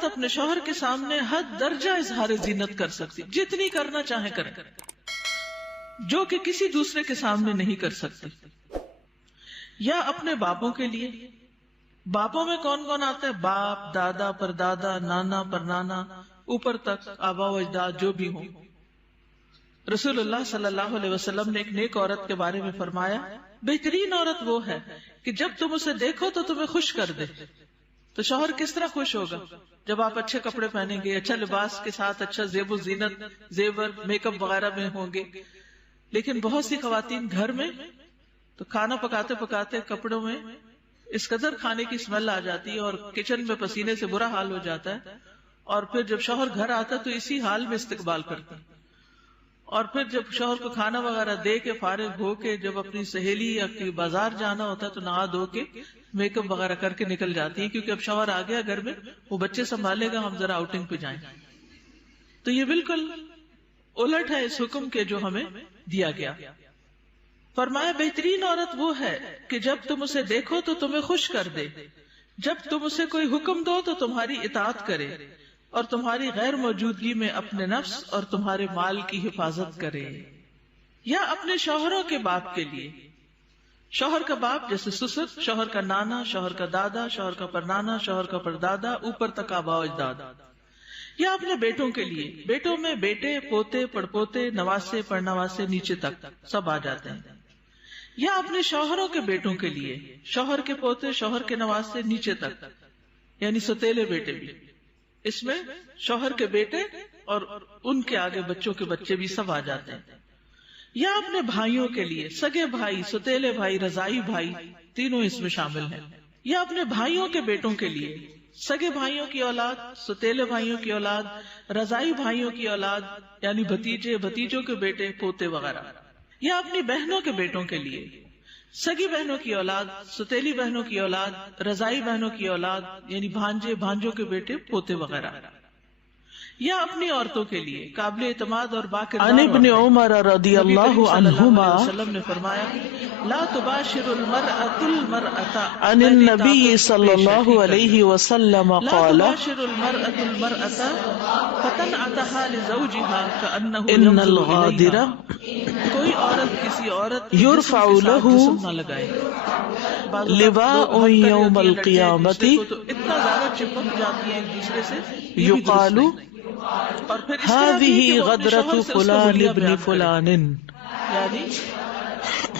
عورت اپنے شوہر کے سامنے حد درجہ اظہار زینت کر سکتی، جتنی کرنا چاہے کرے، جو کہ کسی دوسرے کے سامنے نہیں کر سکتی. یا اپنے باپوں کے لیے، باپوں میں کون کون آتا ہے؟ باپ، دادا، پردادا، نانا، پرنانا، اوپر تک آبا و اجداد جو بھی ہوں. رسول اللہ صلی اللہ علیہ وسلم نے ایک نیک عورت کے بارے میں فرمایا، بہترین عورت وہ ہے کہ جب تم اسے دیکھو تو تمہیں خوش کر دے. تو شوہر کس طرح خوش ہوگا؟ جب آپ اچھے کپڑے پہنیں گے، اچھا لباس کے ساتھ، اچھا زیب و زینت، زیور، میک اپ وغیرہ میں ہوں گے. لیکن بہت سی خواتین گھر میں تو کھانا پکاتے پکاتے کپڑوں میں اس قدر کھانے کی اسمیل آ جاتی ہے اور کچن میں پسینے سے برا حال ہو جاتا ہے، اور پھر جب شوہر گھر آتا ہے تو اسی حال میں استقبال کرتے ہیں. اور پھر جب شوہر کو کھانا وغیرہ دے کے فارغ ہو کے جب اپنی سہیلی یا بازار جانا ہوتا ہے تو نہا دھو کے میک اپ وغیرہ کر کے نکل جاتی ہے، کیونکہ اب شوہر آ گیا گھر میں، وہ بچے سنبھالے گا، ہم ذرا آؤٹنگ پہ جائیں. تو یہ بالکل الٹ ہے اس حکم کے جو ہمیں دیا گیا. فرمایا بہترین عورت وہ ہے کہ جب تم اسے دیکھو تو تمہیں خوش کر دے، جب تم اسے کوئی حکم دو تو تمہاری اطاعت کرے، اور تمہاری غیر موجودگی میں اپنے نفس اور تمہارے مال کی حفاظت کرے. یا اپنے شوہروں کے باپ کے لیے، شوہر کا باپ جیسے سسر، شوہر کا نانا، شوہر کا دادا، شوہر کا پرنانا، شوہر کا پردادا، اوپر تک آبا و اجداد. یا اپنے بیٹوں کے لیے، بیٹوں میں بیٹے، پوتے، پڑپوتے، نواسے، پڑنواسے، نیچے تک سب آ جاتے ہیں. یا اپنے شوہروں کے بیٹوں کے لیے، شوہر کے پوتے، شوہر کے نواسے، نیچے تک، یعنی ستیلے بیٹے بھی. اس میں شوہر کے بیٹے اور ان کے آگے بچوں کے بچے بھی سب آ جاتے ہیں. یا اپنے بھائیوں کے لیے، سگے بھائی، ستیلے بھائی، رضائی بھائی، تینوں اس میں شامل ہیں. یا اپنے بھائیوں کے بیٹوں کے لیے، سگے بھائیوں کی اولاد، ستیلے بھائیوں کی اولاد، رضائی بھائیوں کی اولاد، یعنی بھتیجے، بھتیجوں کے بیٹے، پوتے وغیرہ. یا اپنی بہنوں کے بیٹوں کے لیے، سگی بہنوں کی اولاد، ستیلی بہنوں کی اولاد، رضائی بہنوں کی اولاد، یعنی بھانجے، بھانجوں کے بیٹے، پوتے وغیرہ. یا اپنی عورتوں کے لیے قابل اعتماد اور باکردار. عن ابن عمر رضی اللہ عنہما وسلم نے فرمایا، لا تباشر المرأة المرأة عن النبی صلی اللہ علیہ وسلم لا قال تباشر المرأة المرأة فتنعتها لزوجها كأنه ان ينظر الغادر إليها. کوئی عورت کسی عورت کے یرفع جسم کے ساتھ له جسم نہ لگائے. بعض اوقات لواء دو حد تک یوم ہوتی ہے لڑکیاں ایک القیامت دوسرے کو تو اتنا زیادہ چپک جاتی ہیں ایک دوسرے سے، یہ بھی درست یقال نہیں. اور پھر اس طرح بھی ہے کہ هذه وہ اپنے غدرة شوہر سے اس کو فلان حلیہ ابن بیان کرے، فلان. یعنی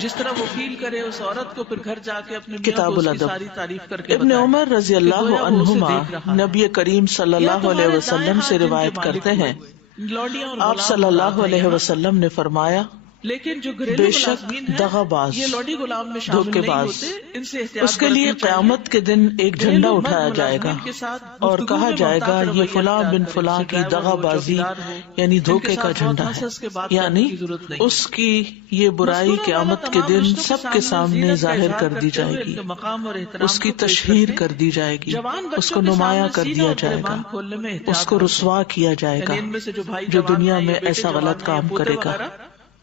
جس طرح وہ فیل کرے اس عورت کو، پھر گھر جا کے اپنے میاں کتاب کو اس کی الادب. ساری تعریف کر کے ابن بتائے عمر رضی کہ اللہ گویا وہ اسے عنہما دیکھ رہا ہے. نبی کریم صلی یا اللہ علیہ تمہارے وسلم دائیں سے ہاتھ جن کے روایت مالک کرتے ہیں، ہوئے، لوڈیاں اور آپ غلام صلی اللہ مراد ہیں علیہ یہاں. وسلم نے فرمایا، لیکن جو گھریلو بے شک ملازمین ہیں دغا باز، یہ لوڈی غلام میں شامل دھوکے نہیں باز، ہوتے، ان سے احتیاط اس کے لیے برتنی چاہیے. قیامت کے دن ایک جھنڈا گھریلو مرد اٹھایا جائے گا ملازمین کے ساتھ اور گفتگو کہا میں جائے گا محتاط یہ رویہ فلاں اختیار بن کرے. فلاں جیسے کی ڈرائیور دغا ہو، بازی چوکیدار ہو، یعنی جن کے دھوکے کا ساتھ بہت جھنڈا ہنس ہے، ہنس کے بات کرنے یعنی کی ضرورت نہیں. اس کی یہ برائی مذکورہ قیامت والا کے تمام دن رشتوں سب کے سامنے زینت کا ظاہر اظہار کر دی کرتے جائے ہوئے گی، ان کے مقام اور احترام اس کی کو پیش تشہیر کرتے. کر دی جائے گی، جوان اس بچوں کو کے نمایاں سامنے کر سینے دیا اور جائے گا، گریبان کھولنے میں اس احتیاط کو برتیں. رسوا کیا جائے گا یعنی ان میں سے جو بھائی جو جوان دنیا ہیں میں یا بیٹے ایسا جوان غلط ہیں یا کام پوتے کرے گا وغیرہ،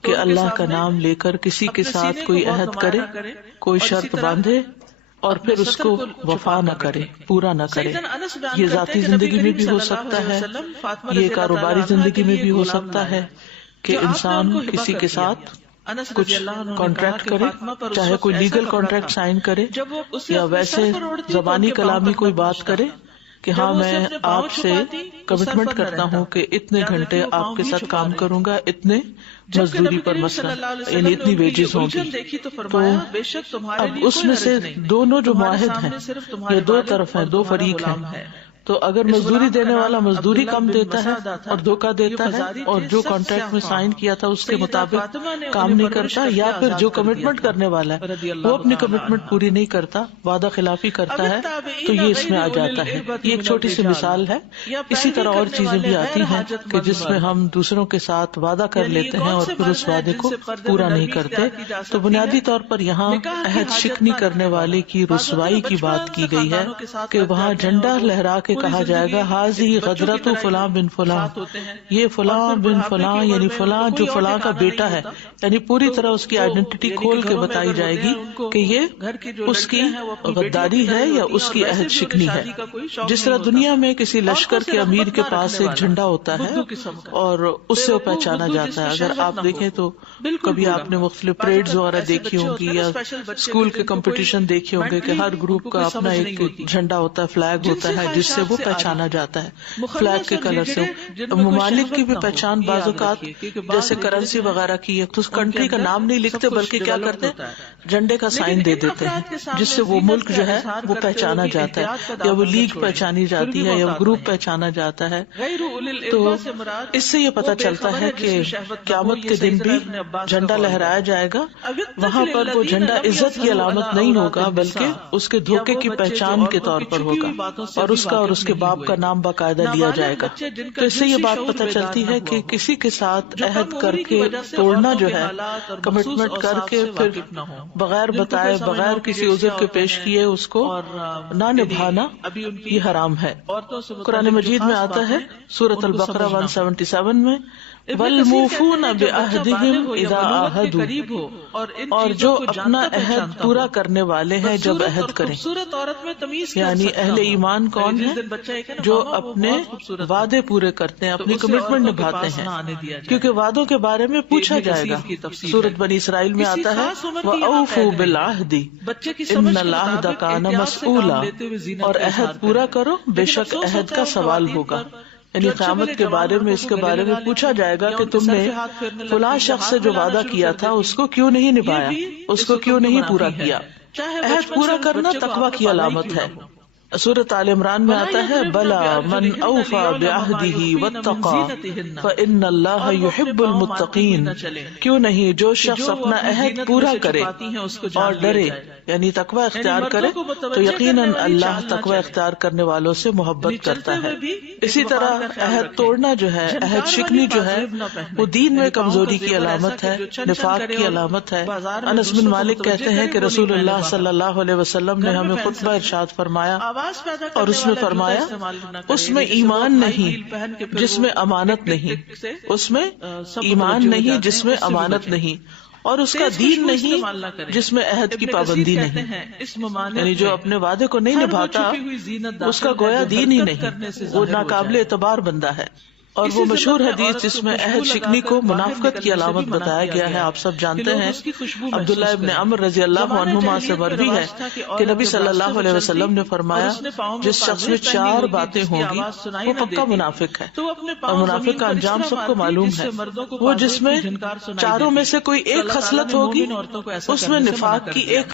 تو کہ ان کے اللہ کا سامنے نام لے کر کسی کے اپنے ساتھ سینے کوئی کو بہت عہد نمایاں کرے، نہ کرے، کوئی اور اسی شرط طرح باندھے اور اپنے پھر اس سطر کو کو وفا چھپا نہ کر کرے، رکھیں. پورا نہ کرے. سیدنا انس بیان یہ کرتے ذاتی ہیں کہ نبی زندگی میں کریم بھی ہو صلی اللہ سکتا علیہ ہے، وسلم فاطمہ یہ رضی اللہ تعالی کاروباری عنہا زندگی کے میں لیے بھی ہو غلام سکتا لایا ہے کہ جو آپ نے انسان ان کو ہبہ کسی کر کے دیا. ساتھ انس کچھ رضی اللہ عنہ نے کہا کانٹریکٹ کہ کرے، فاطمہ پر اس چاہے وقت کوئی ایسا لیگل کپڑا کانٹریکٹ تھا سائن کرے جب وہ اسے یا اپنے ویسے سر پر اوڑھتی تو ان زبانی کے پاؤں کلامی تک کوئی نہ بات پہنچتا. کرے کہ جب ہاں وہ اسے میں اپنے پاؤں آپ سے چھپاتی تو سر کمٹمنٹ پر نہ کرتا رہتا، ہوں کہ اتنے یاد گھنٹے رکھیے وہ آپ پاؤں کے ہی ساتھ چھپا کام رہی کروں گا، اتنے جبکہ مزدوری نبی پر کریم صلی مثلا اللہ علیہ یعنی وسلم نے اتنی ان کی ویجز یہ ہوں الجھن گی. دیکھی تو تو فرمایا بے شک تمہارے اب لیے اس کوئی میں حرج سے نہیں، دونوں جو تمہارے معاہد ہیں سامنے صرف یہ تمہارے دو والد طرف ہیں، اور دو تمہارا فریق ہیں، غلام ہے. تو اگر اس مزدوری غلام کا دینے والا نام مزدوری عبداللہ کم بن دیتا ہے مسعدہ تھا. اور دھوکہ یہ دیتا ہے فزاری اور تھے، جو سخت کانٹریکٹ میں سیاہ سائن فام. کیا تھا اس کے سیدہ مطابق فاطمہ نے کام انہیں نہیں پرورش کرتا، کر کے یا پھر آزاد جو کر دیا کمٹمنٹ تھا کرنے والا ہے رضی وہ اللہ اپنی تعالی کمٹمنٹ عنہا. پوری نہیں کرتا، وعدہ خلافی اب کرتا ہے، تو التابعین یہ اس غیر میں آ اولی جاتا ہے. الاربۃ یہ ایک من چھوٹی سی الرجال، مثال ہے. یا اسی پیروی طرح اور کرنے چیزیں والے بھی غیر آتی ہیں حاجت کہ مند جس میں مرد. ہم دوسروں کے ساتھ وعدہ کر یعنی یہ لیتے ہیں کون اور سے پھر مرد اس ہیں وعدے جن کو سے پردے میں پورا نہیں نرمی کرتے. اختیار کی جا تو سکتی بنیادی ہے؟ طور پر یہاں نکاح کی عہد حاجت شکنی نہ کرنے رکھنے والا. والے کی بعض ہوتا ہے رسوائی نا کی بات بچپن سے کی گئی ہے خاندانوں کے ساتھ کہ لگ وہاں جاتے ہیں جھنڈا اور وہ لہرا کے کہا جائے گا حاضی غدرت فلاں بن فلاں، یہ فلاں بن فلاں یعنی فلاں جو فلاں کا بیٹا ہے، یعنی پوری طرح اس کی آئیڈینٹی کھول کے بتائی جائے گی کہ یہ اس کی غداری ہے یا اس کی عہد شکنی ہے. جس طرح دنیا میں کسی لشکر کے امیر کے پاس ایک جھنڈا ہوتا ہے اور اس سے وہ پہچانا جاتا ہے. اگر آپ دیکھیں تو کبھی آپ نے مختلف پریڈز وغیرہ دیکھی ہوں گی یا اسکول کے کمپٹیشن دیکھے ہوں گے کہ ہر گروپ کا اپنا ایک جھنڈا ہوتا ہے، فلیگ ہوتا ہے جس سے وہ پہچانا جاتا ہے. فلیگ کے کلر سے ممالک کی بھی پہچان بعض اوقات جیسے کرنسی وغیرہ کی ہے تو اس کنٹری کا نام نہیں لکھتے بلکہ کیا کرتے ہیں جھنڈے کا سائن دے دیتے ہیں جس سے وہ ملک جو ہے وہ پہچانا جاتا ہے یا وہ لیگ پہچانی جاتی ہے یا گروپ پہچانا جاتا ہے. تو اس سے یہ پتہ چلتا ہے کہ قیامت کے دن بھی جھنڈا لہرایا جائے گا. وہاں پر وہ جھنڈا عزت کی علامت نہیں ہوگا بلکہ اس کے دھوکے کی پہچان کے طور پر ہوگا اور اس کا اور اس کے باپ کا نام باقاعدہ لیا جائے گا. تو اس سے یہ بات پتہ چلتی ہے کہ کسی کے ساتھ عہد کر کے توڑنا جو ہے، کمٹمنٹ کر کے پھر بغیر بتائے بغیر کسی عذر کے پیش کیے اس کو نہ نبھانا، یہ حرام ہے. قرآن مجید میں آتا ہے سورۃ البقرہ 177 میں والموفون بعہدہم اذا عاہدوا، اور جو اپنا عہد پورا کرنے والے ہیں جب عہد کریں. یعنی اہل ایمان کون ہے؟ جو اپنے وعدے پورے کرتے ہیں، اپنی کمٹمنٹ نبھاتے ہیں، کیونکہ وعدوں کے بارے میں پوچھا جائے گا. سورۃ بنی اسرائیل میں آتا ہے وَأَوْفُوا بِالْعَهْدِ إِنَّ الْعَهْدَ كَانَ مَسْئُولًا، اور عہد پورا کرو بے شک عہد کا سوال ہوگا. یعنی قیامت کے بارے میں اس کے بارے میں پوچھا جائے گا کہ تم نے فلاں شخص سے جو وعدہ کیا تھا اس کو کیوں نہیں نبھایا، اس کو کیوں نہیں پورا کیا. عہد پورا کرنا تقویٰ کی علامت ہے. سورۃ آل عمران میں آتا ہے بلا من اوفى بعہدہ واتقى فإن اللہ يحب المتقین، کیوں نہیں جو شخص اپنا عہد پورا کرے اور ڈرے یعنی تقوی اختیار کرے تو یقیناً اللہ تقوی اختیار کرنے والوں سے محبت کرتا ہے. اسی طرح عہد توڑنا جو ہے، عہد شکنی جو ہے، وہ دین میں کمزوری کی علامت ہے، نفاق کی علامت ہے. انس بن مالک کہتے ہیں کہ رسول اللہ صلی اللہ علیہ وسلم نے ہمیں خطبہ ارشاد فرمایا اور اس میں فرمایا اس میں ایمان نہیں جس میں امانت نہیں، اس میں ایمان نہیں جس میں امانت نہیں، اور اس کا دین نہیں جس میں عہد کی پابندی نہیں. یعنی جو اپنے وعدے کو نہیں نبھاتا اس کا گویا دین ہی نہیں، وہ ناقابل اعتبار بندہ ہے. اور وہ مشہور حدیث جس میں عہد شکنی کو منافقت کی علامت بتایا گیا ہے آپ سب جانتے ہیں. عبداللہ ابن عمر رضی اللہ عنہما سے مروی ہے کہ نبی صلی اللہ علیہ وسلم نے فرمایا جس شخص میں 4 باتیں ہوں گی وہ پکا منافق ہے. اور منافق کا انجام سب کو معلوم ہے. وہ جس میں 4 میں سے کوئی ایک خصلت ہوگی اس میں نفاق کی ایک